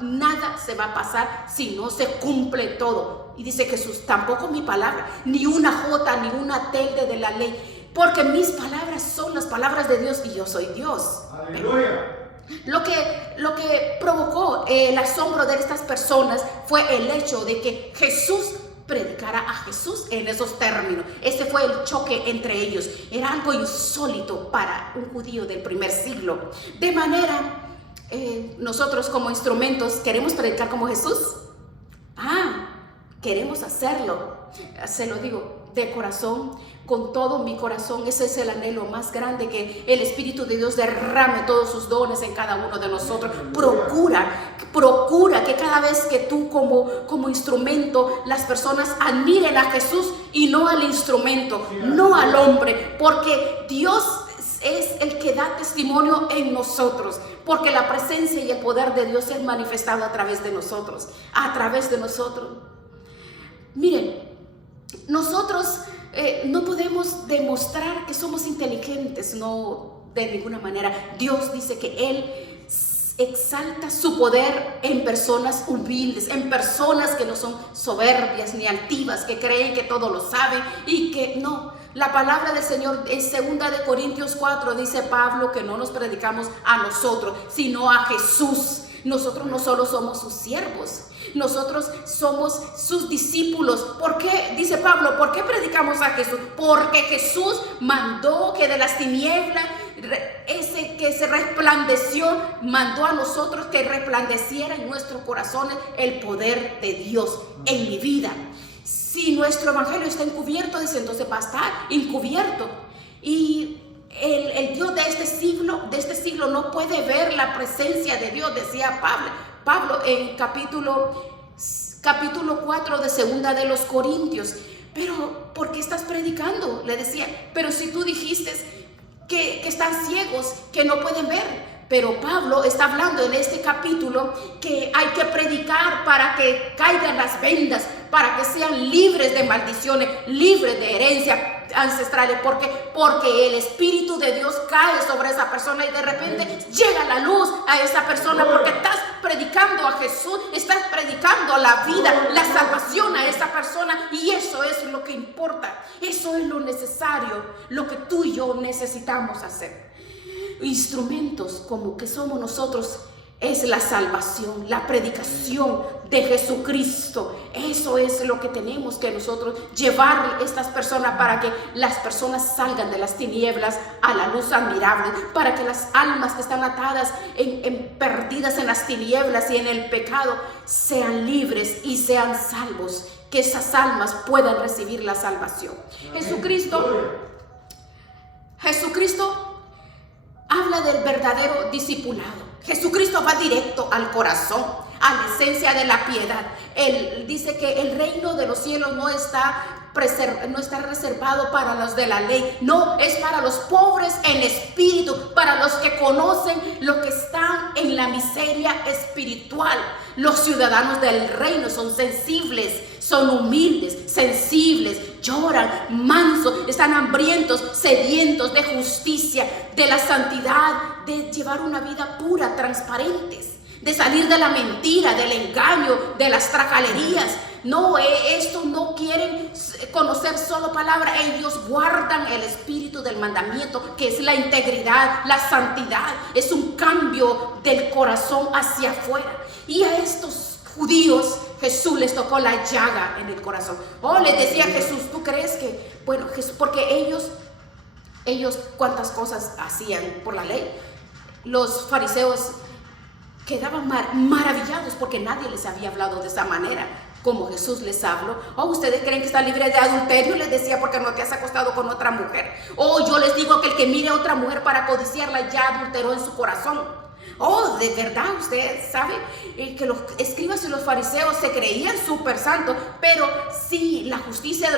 nada se va a pasar si no se cumple todo. Y dice Jesús, tampoco mi palabra, ni una jota, ni una tilde de la ley, porque mis palabras son las palabras de Dios y yo soy Dios. Aleluya. Lo que provocó el asombro de estas personas fue el hecho de que Jesús predicara a Jesús en esos términos. Ese fue el choque entre ellos. Era algo insólito para un judío del primer siglo. De manera, nosotros como instrumentos, ¿queremos predicar como Jesús? Queremos hacerlo. Se lo digo de corazón, con todo mi corazón. Ese es el anhelo más grande, que el Espíritu de Dios derrame todos sus dones en cada uno de nosotros. Procura que cada vez que tú como instrumento, las personas admiren a Jesús y no al instrumento, no al hombre, porque Dios es el que da testimonio en nosotros, porque la presencia y el poder de Dios es manifestado a través de nosotros, Miren, nosotros no podemos demostrar que somos inteligentes, no, de ninguna manera. Dios dice que Él exalta su poder en personas humildes, en personas que no son soberbias ni altivas, que creen que todo lo saben y que no. La palabra del Señor en 2 de Corintios 4 dice Pablo que no nos predicamos a nosotros, sino a Jesús. Nosotros no solo somos sus siervos, nosotros somos sus discípulos. ¿Por qué? Dice Pablo, ¿por qué predicamos a Jesús? Porque Jesús mandó que de las tinieblas, ese que se resplandeció, mandó a nosotros que resplandeciera en nuestros corazones el poder de Dios en mi vida. Si nuestro evangelio está encubierto, dice, entonces va a estar encubierto. Y el Dios de este siglo no puede ver la presencia de Dios, decía Pablo en capítulo 4 de 2 de los Corintios. Pero ¿por qué estás predicando? Le decía, pero si tú dijiste que están ciegos, que no pueden ver. Pero Pablo está hablando en este capítulo que hay que predicar para que caigan las vendas, para que sean libres de maldiciones, libres de herencia ancestrales, porque el Espíritu de Dios cae sobre esa persona y de repente llega la luz a esa persona, porque estás predicando a Jesús, estás predicando la vida, la salvación a esa persona, y eso es lo que importa, eso es lo necesario, lo que tú y yo necesitamos hacer. Instrumentos como que somos nosotros es la salvación, la predicación de Jesucristo. Eso es lo que tenemos que nosotros llevar a estas personas, para que las personas salgan de las tinieblas a la luz admirable, para que las almas que están atadas, perdidas en las tinieblas y en el pecado, sean libres y sean salvos, que esas almas puedan recibir la salvación. Jesucristo habla del verdadero discipulado. Jesucristo va directo al corazón, a la esencia de la piedad. Él dice que el reino de los cielos no está reservado para los de la ley, no, es para los pobres en espíritu, para los que conocen lo que están en la miseria espiritual. Los ciudadanos del reino son sensibles, son humildes, sensibles, lloran, mansos, están hambrientos, sedientos de justicia, de la santidad, de llevar una vida pura, transparentes, de salir de la mentira, del engaño, de las trajalerías. No, estos no quieren conocer solo palabra, ellos guardan el espíritu del mandamiento, que es la integridad, la santidad, es un cambio del corazón hacia afuera. Y a estos judíos Jesús les tocó la llaga en el corazón. Les decía Jesús, ¿tú crees que? Bueno, Jesús, porque ellos cuántas cosas hacían por la ley. Los fariseos quedaban maravillados porque nadie les había hablado de esa manera como Jesús les habló. ¿Ustedes creen que están libres de adulterio? Les decía, porque no te has acostado con otra mujer. Yo les digo que el que mire a otra mujer para codiciarla ya adulteró en su corazón. Oh, de verdad, usted sabe que los escribas y los fariseos se creían súper santos, pero sí, la justicia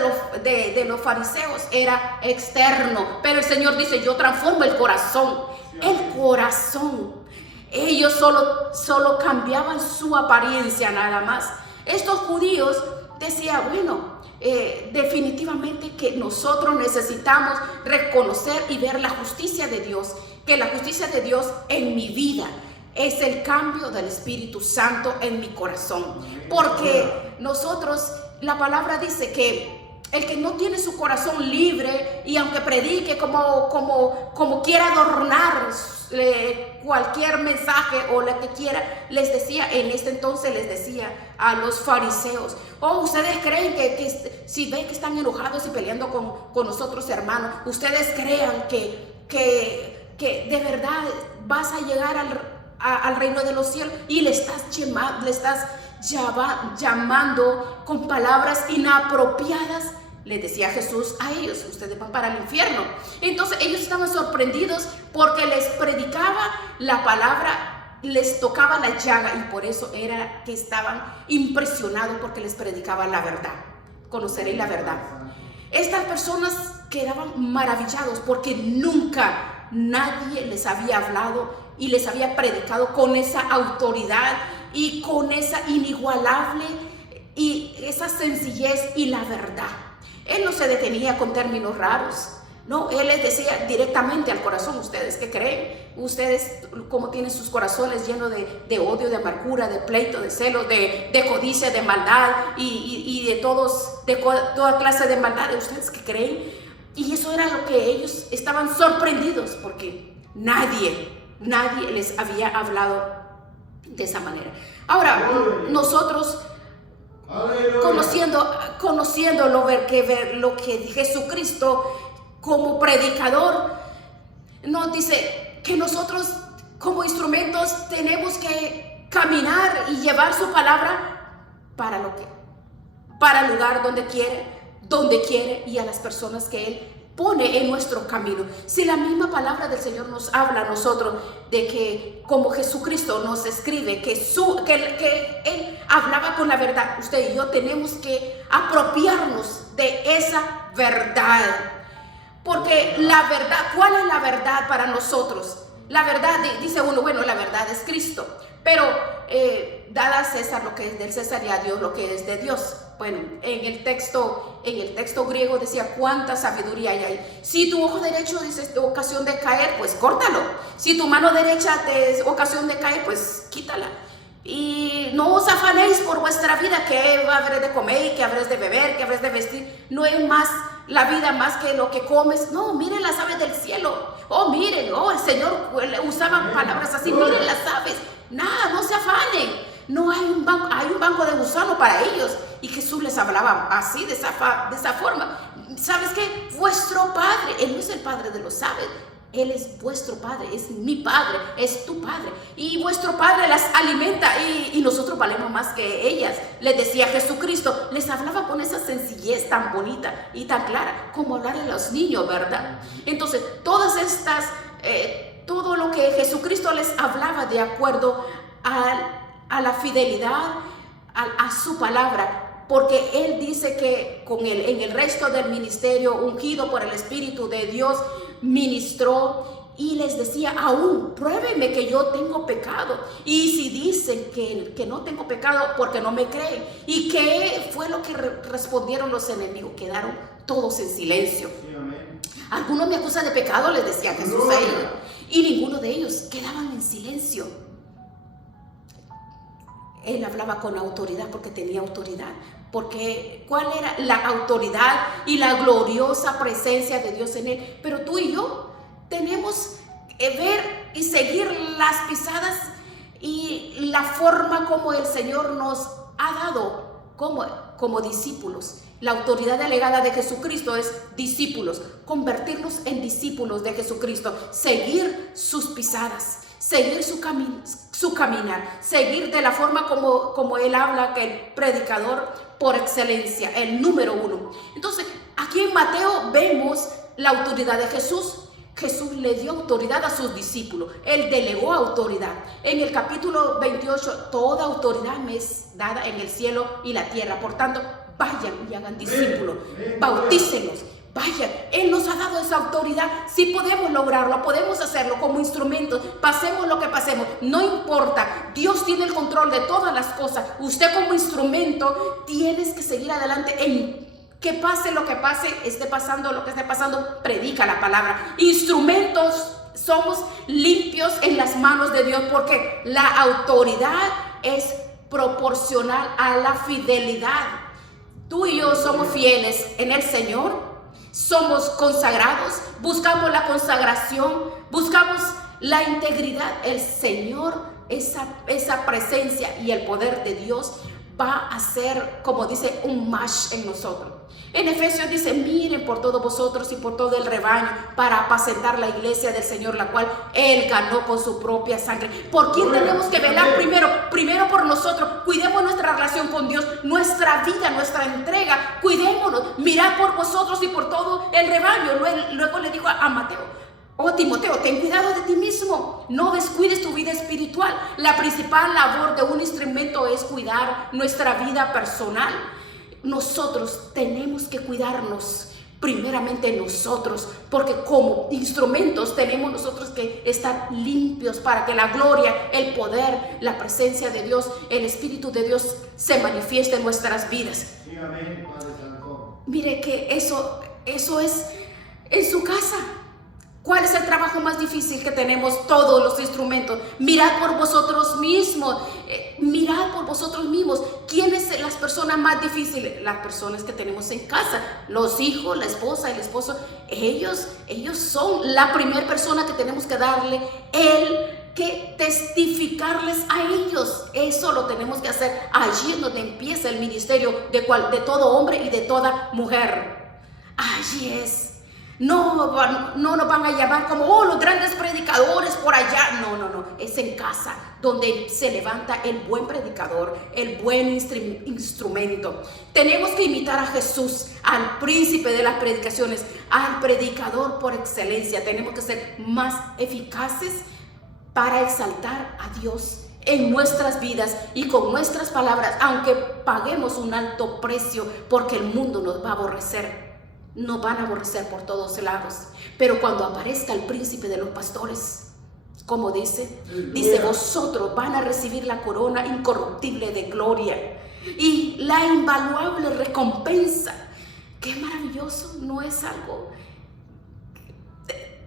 de los fariseos era externo. Pero el Señor dice, yo transformo el corazón. El corazón. Ellos solo cambiaban su apariencia nada más. Estos judíos decían, bueno, definitivamente que nosotros necesitamos reconocer y ver la justicia de Dios, que la justicia de Dios en mi vida es el cambio del Espíritu Santo en mi corazón, porque nosotros, la palabra dice que el que no tiene su corazón libre y aunque predique como quiera adornar cualquier mensaje o lo que quiera, les decía, en este entonces les decía a los fariseos, oh, ustedes creen que si ven que están enojados y peleando con nosotros hermanos, ustedes crean que de verdad vas a llegar al reino de los cielos y le estás llamando con palabras inapropiadas. Les decía Jesús a ellos, ustedes van para el infierno. Entonces ellos estaban sorprendidos porque les predicaba la palabra, les tocaba la llaga, y por eso era que estaban impresionados, porque les predicaba la verdad. Conoceréis la verdad. Estas personas quedaban maravillados porque nunca nadie les había hablado y les había predicado con esa autoridad y con esa inigualable y esa sencillez y la verdad. Él no se detenía con términos raros, no, él les decía directamente al corazón, ¿ustedes qué creen? Ustedes cómo tienen sus corazones llenos de odio, de amargura, de pleito, de celo, de codicia, de maldad y de toda clase de maldad. ¿Ustedes qué creen? Y eso era lo que ellos estaban sorprendidos, porque nadie les había hablado de esa manera. Ahora, nosotros conociendo lo que Jesucristo como predicador nos dice que nosotros como instrumentos tenemos que caminar y llevar su palabra para el lugar donde quiere y a las personas que Él pone en nuestro camino. Si la misma palabra del Señor nos habla a nosotros de que como Jesucristo nos escribe que Él hablaba con la verdad, usted y yo tenemos que apropiarnos de esa verdad. Porque la verdad, ¿cuál es la verdad para nosotros? La verdad, dice uno, bueno, la verdad es Cristo, pero dada a César lo que es del César y a Dios lo que es de Dios. Bueno, en el texto griego decía, ¿cuánta sabiduría hay ahí? Si tu ojo derecho dice ocasión de caer, pues córtalo. Si tu mano derecha te es ocasión de caer, pues quítala. Y no os afanéis por vuestra vida, que habréis de comer, que habréis de beber, que habréis de vestir. No es más la vida más que lo que comes. No, miren las aves del cielo. Oh, miren, el Señor usaba palabras así, miren las aves. Nada, no se afanen. No hay un banco de gusano para ellos. Y Jesús les hablaba así, de esa forma. ¿Sabes qué? Vuestro Padre, Él no es el Padre de los sabios. Él es vuestro Padre, es mi Padre, es tu Padre. Y vuestro Padre las alimenta y nosotros valemos más que ellas. Les decía Jesucristo, les hablaba con esa sencillez tan bonita y tan clara, como hablarle a los niños, ¿verdad? Entonces, todo lo que Jesucristo les hablaba de acuerdo a la fidelidad, a su palabra. Porque Él dice que en el resto del ministerio, ungido por el Espíritu de Dios, ministró y les decía, aún pruébeme que yo tengo pecado. Y si dicen que no tengo pecado, porque no me creen. ¿Y qué fue lo que respondieron los enemigos? Quedaron todos en silencio. Sí, amén. Algunos me acusan de pecado, les decía Jesús a ellos, y ninguno de ellos quedaban en silencio. Él hablaba con autoridad porque tenía autoridad. Porque ¿cuál era la autoridad y la gloriosa presencia de Dios en Él? Pero tú y yo tenemos que ver y seguir las pisadas y la forma como el Señor nos ha dado como discípulos. La autoridad delegada de Jesucristo es discípulos, convertirnos en discípulos de Jesucristo, seguir sus pisadas, seguir su caminar, seguir de la forma como Él habla, que el predicador por excelencia, el número uno. Entonces, aquí en Mateo vemos la autoridad de Jesús. Jesús le dio autoridad a sus discípulos. Él delegó autoridad. En el capítulo 28, toda autoridad me es dada en el cielo y la tierra. Por tanto, vayan y hagan discípulos. Bautícenlos. Vayan. Él nos ha dado esa autoridad. Si podemos lograrlo, podemos hacerlo como instrumentos. Pasemos lo que pasemos. No importa. Dios tiene el control de todas las cosas. Usted como instrumento tienes que seguir adelante en que pase lo que pase, esté pasando lo que esté pasando, predica la palabra. Instrumentos, somos limpios en las manos de Dios porque la autoridad es proporcional a la fidelidad. Tú y yo somos fieles en el Señor, somos consagrados, buscamos la consagración, buscamos la integridad. El Señor, esa presencia y el poder de Dios va a ser, como dice, un match en nosotros. En Efesios dice: miren por todos vosotros y por todo el rebaño para apacentar la iglesia del Señor, la cual Él ganó con su propia sangre. ¿Por quién tenemos que velar primero? Primero por nosotros. Cuidemos nuestra relación con Dios, nuestra vida, nuestra entrega. Cuidémonos, mirad por vosotros y por todo el rebaño. Luego le dijo a Mateo: oh Timoteo, ten cuidado de ti mismo, no descuides tu vida espiritual. La principal labor de un instrumento es cuidar nuestra vida personal. Nosotros tenemos que cuidarnos primeramente nosotros, porque como instrumentos tenemos nosotros que estar limpios para que la gloria, el poder, la presencia de Dios, el Espíritu de Dios se manifieste en nuestras vidas. Sí, amén, Padre Santo. Mire que eso es en su casa. ¿Cuál es el trabajo más difícil que tenemos todos los instrumentos? Mirad por vosotros mismos. Mirad por vosotros mismos. ¿Quiénes son las personas más difíciles? Las personas que tenemos en casa. Los hijos, la esposa, el esposo. Ellos son la primera persona que tenemos que darle que testificarles a ellos. Eso lo tenemos que hacer allí en donde empieza el ministerio de todo hombre y de toda mujer. Allí es. No nos van a llamar como los grandes predicadores por allá. No. Es en casa donde se levanta el buen predicador, el buen instrumento. Tenemos que imitar a Jesús, al príncipe de las predicaciones, al predicador por excelencia. Tenemos que ser más eficaces para exaltar a Dios en nuestras vidas y con nuestras palabras, aunque paguemos un alto precio, porque el mundo nos va a aborrecer. Nos van a aborrecer por todos lados. Pero cuando aparezca el príncipe de los pastores, como dice, vosotros van a recibir la corona incorruptible de gloria y la invaluable recompensa. Qué maravilloso. No es algo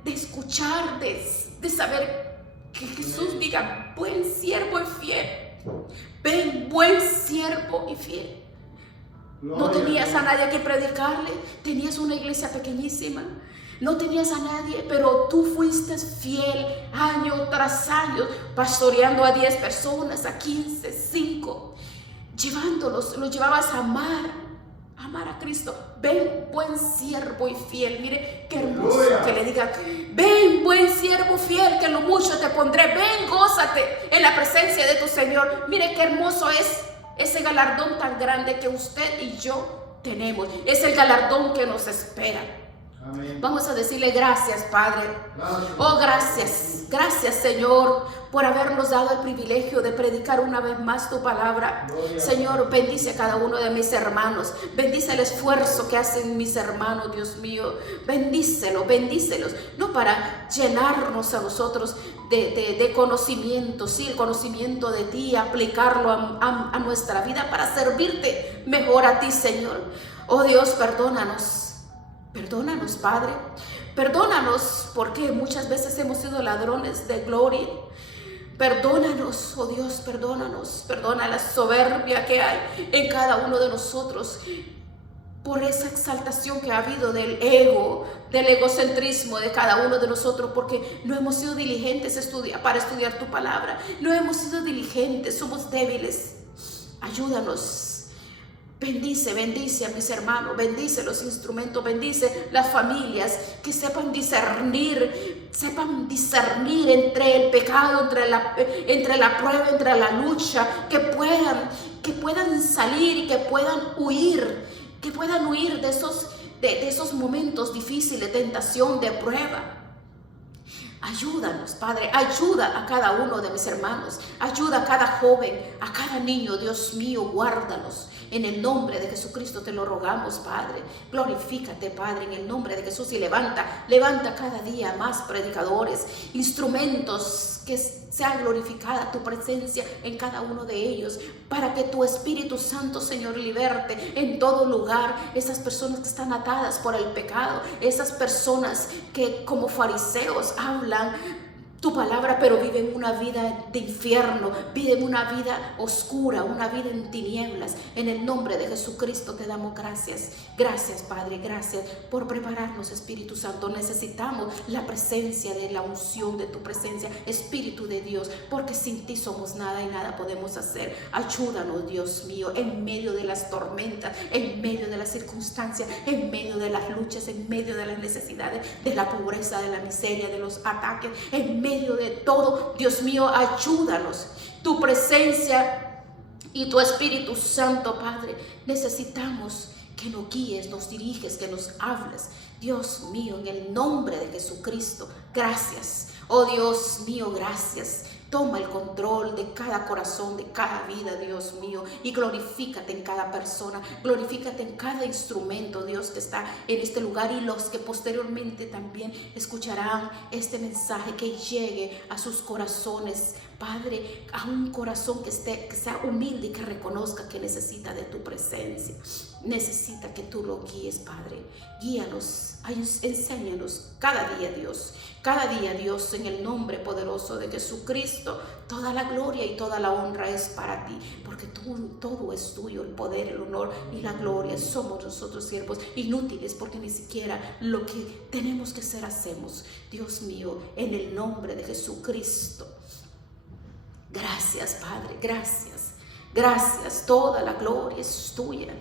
de escuchar, de saber que Jesús diga: buen siervo y fiel. Ven, buen siervo y fiel. No tenías a nadie que predicarle, tenías una iglesia pequeñísima, no tenías a nadie, pero tú fuiste fiel año tras año, pastoreando a 10 personas, a 15, 5, los llevabas a amar a Cristo. Ven, buen siervo y fiel. Mire qué hermoso que le diga: ven, buen siervo fiel, que lo mucho te pondré. Ven, gózate en la presencia de tu Señor. Mire qué hermoso es ese galardón tan grande que usted y yo tenemos. Es el galardón que nos espera. Amén. Vamos a decirle: gracias, Padre. Gracias. Oh, gracias, Señor, por habernos dado el privilegio de predicar una vez más tu palabra. Gloria. Señor, bendice a cada uno de mis hermanos. Bendice el esfuerzo que hacen mis hermanos, Dios mío. Bendícelos. No para llenarnos a nosotros de conocimiento, sí, el conocimiento de ti, aplicarlo a nuestra vida para servirte mejor a ti, Señor. Oh Dios, perdónanos. Perdónanos, Padre. Perdónanos porque muchas veces hemos sido ladrones de gloria. Perdónanos, oh Dios, perdónanos. Perdona la soberbia que hay en cada uno de nosotros, por esa exaltación que ha habido del ego, del egocentrismo de cada uno de nosotros, porque no hemos sido diligentes para estudiar tu palabra. No hemos sido diligentes, somos débiles. Ayúdanos. Bendice a mis hermanos, bendice los instrumentos, bendice las familias, que sepan discernir entre el pecado, entre la prueba, entre la lucha, que puedan salir y que puedan huir de esos momentos difíciles, de tentación, de prueba. Ayúdanos, Padre, ayuda a cada uno de mis hermanos, ayuda a cada joven, a cada niño, Dios mío, guárdalos. En el nombre de Jesucristo te lo rogamos, Padre. Glorifícate, Padre, en el nombre de Jesús, y levanta cada día más predicadores, instrumentos, que sea glorificada tu presencia en cada uno de ellos, para que tu Espíritu Santo, Señor, liberte en todo lugar esas personas que están atadas por el pecado, esas personas que como fariseos hablan tu palabra, pero viven una vida de infierno, viven una vida oscura, una vida en tinieblas. En el nombre de Jesucristo te damos gracias. Gracias, Padre, gracias por prepararnos, Espíritu Santo. Necesitamos la presencia de la unción de tu presencia, Espíritu de Dios, porque sin ti somos nada y nada podemos hacer. Ayúdanos, Dios mío, en medio de las tormentas, en medio de las circunstancias, en medio de las luchas, en medio de las necesidades, de la pobreza, de la miseria, de los ataques, en medio de todo, Dios mío, ayúdanos. Tu presencia y tu Espíritu Santo, Padre, necesitamos que nos guíes, nos diriges, que nos hables. Dios mío, en el nombre de Jesucristo, gracias. Oh Dios mío, gracias. Toma el control de cada corazón, de cada vida, Dios mío, y glorifícate en cada persona, glorifícate en cada instrumento, Dios, que está en este lugar, y los que posteriormente también escucharán este mensaje, que llegue a sus corazones, Padre, a un corazón que sea humilde y que reconozca que necesita de tu presencia, necesita que tú lo guíes, Padre. Guíanos, enséñanos cada día, Dios, en el nombre poderoso de Jesucristo. Toda la gloria y toda la honra es para ti, porque todo es tuyo, el poder, el honor y la gloria. Somos nosotros siervos inútiles, porque ni siquiera lo que tenemos que hacer hacemos. Dios mío, en el nombre de Jesucristo. Gracias, Padre, gracias. Toda la gloria es tuya.